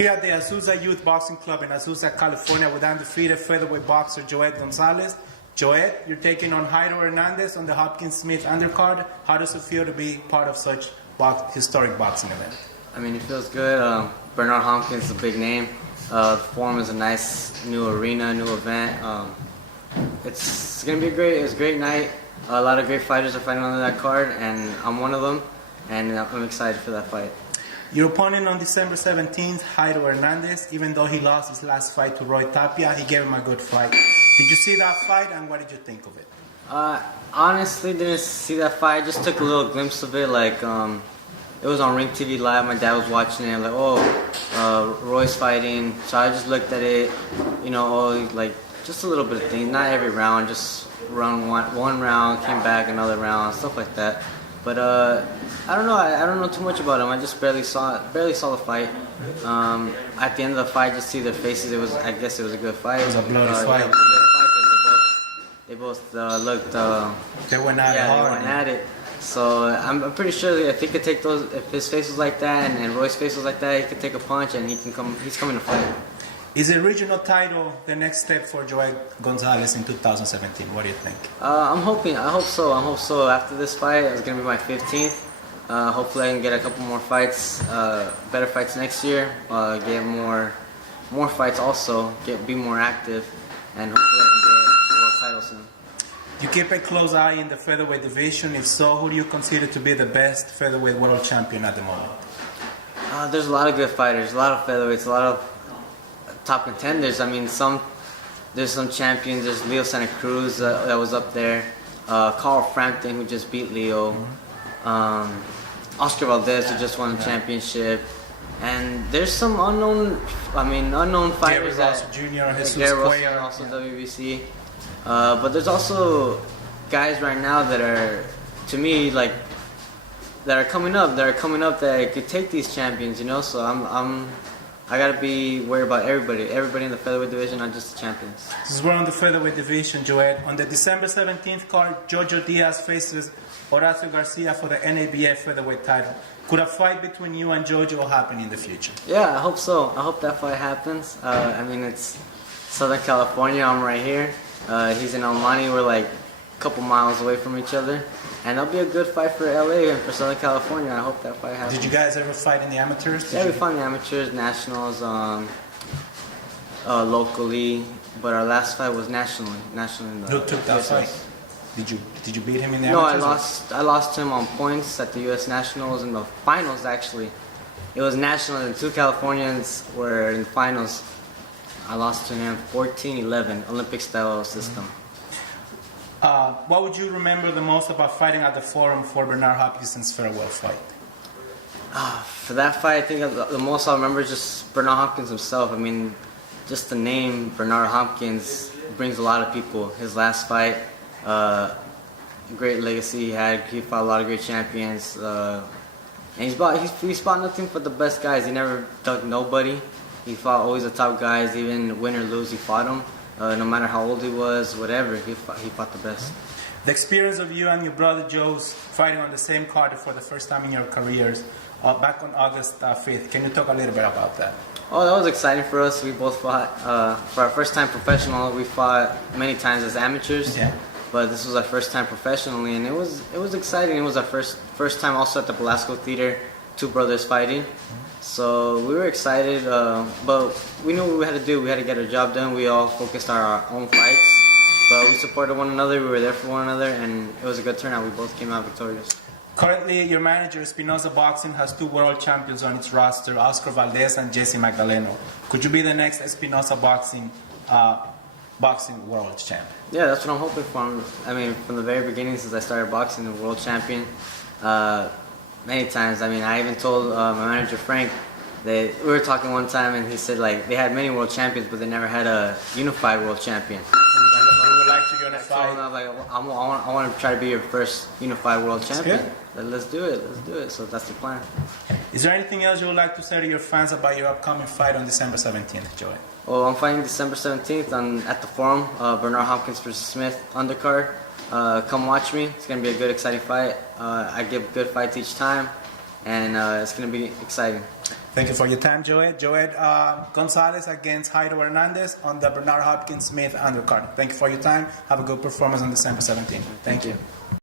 Here at the Azusa Youth Boxing Club in Azusa, California, with undefeated featherweight boxer Joet Gonzalez. Joet, you're taking on Jairo Hernandez on the Hopkins Smith undercard. How does it feel to be part of such historic boxing event? I mean, it feels good. Bernard Hopkins is a big name. The Forum is a nice new arena, new event. It's gonna be a great night. A lot of great fighters are fighting on that card, and I'm one of them. And I'm excited for that fight. Your opponent on December 17th, Jairo Hernandez, even though he lost his last fight to Roy Tapia, he gave him a good fight. Did you see that fight, and what did you think of it? Honestly, didn't see that fight. I just took a little glimpse of it. Like, it was on Ring TV Live. My dad was watching it. I'm like, oh, Roy's fighting. So I just looked at it, like just a little bit of things. Not every round, just one round, came back, another round, stuff like that. But I don't know. I don't know too much about him. I just barely saw the fight. At the end of the fight, just see their faces. I guess it was a good fight. It was a bloody fight. Yeah, it was a good fight because they both looked. They went at it hard. They went at it. So I'm pretty sure if he could take those, if his face was like that and Roy's face was like that, he could take a punch and he's coming to fight. Is the regional title the next step for Joet Gonzalez in 2017? What do you think? I'm hoping. I hope so. After this fight, it's going to be my 15th. Hopefully I can get a couple more fights, better fights next year, get more fights also, be more active, and hopefully I can get a world title soon. You keep a close eye in the featherweight division. If so, who do you consider to be the best featherweight world champion at the moment? There's a lot of good fighters, a lot of featherweights, a lot of top contenders. I mean, there's some champions. There's Leo Santa Cruz that was up there. Carl Frampton, who just beat Leo. Oscar Valdez, who just won the championship. And there's some unknown fighters. Jr., Jesus Jairo, also WBC. But there's also guys right now that are, to me, like, that are coming up. That could take these champions, So I gotta be worried about everybody in the featherweight division, not just the champions. Since we're on the featherweight division, Joet, on the December 17th card, Jojo Diaz faces Horacio Garcia for the NABF featherweight title. Could a fight between you and Jojo happen in the future? Yeah, I hope so. I hope that fight happens. I mean, it's Southern California. I'm right here. He's in El Monte. We're like a couple miles away from each other. And that'll be a good fight for LA and for Southern California. I hope that fight happens. Did you guys ever fight in the amateurs? Yeah, we fought in the amateurs, nationals, locally. But our last fight was nationally in the Who took that fight? Did you beat him in the amateurs? amateurs? No, I lost him on points at the U.S. Nationals in the finals, actually. It was national and 2 Californians were in the finals. I lost to him 14-11, Olympic-style system. What would you remember the most about fighting at the Forum for Bernard Hopkins' farewell fight? For that fight, I think the most I remember is just Bernard Hopkins himself. I mean, just the name Bernard Hopkins brings a lot of people. His last fight, great legacy he had. He fought a lot of great champions. And he fought nothing but the best guys. He never ducked nobody. He fought always the top guys, even win or lose, he fought them. No matter how old he was, whatever, he fought the best. The experience of you and your brother Joe's fighting on the same card for the first time in your careers, back on August 5th. Can you talk a little bit about that? Oh, that was exciting for us. We both fought. For our first time professional, we fought many times as amateurs. Yeah. But this was our first time professionally, and it was exciting. It was our first time also at the Velasco Theater, 2 brothers fighting. So we were excited, but we knew what we had to do. We had to get our job done. We all focused on our own fights, but we supported one another. We were there for one another, and it was a good turnout. We both came out victorious. Currently, your manager, Espinosa Boxing, has 2 world champions on its roster, Oscar Valdez and Jesse Magdaleno. Could you be the next Espinosa Boxing world champ? Yeah, that's what I'm hoping for. I mean, from the very beginning, since I started boxing, the world champion. Many times. I mean, I even told my manager Frank that we were talking one time, and he said like they had many world champions, but they never had a unified world champion. You would like to unify? I want to try to be your first unified world champion. Let's do it. So that's the plan. Is there anything else you would like to say to your fans about your upcoming fight on December 17th, Joey? Well, I'm fighting December 17th at the Forum, Bernard Hopkins versus Smith undercard. Come watch me. It's going to be a good, exciting fight. I give good fights each time, and it's going to be exciting. Thank you for your time, Joet. Joet Gonzalez against Jairo Hernandez on the Bernard Hopkins Smith undercard. Thank you for your time. Have a good performance on December 17th. Thank you.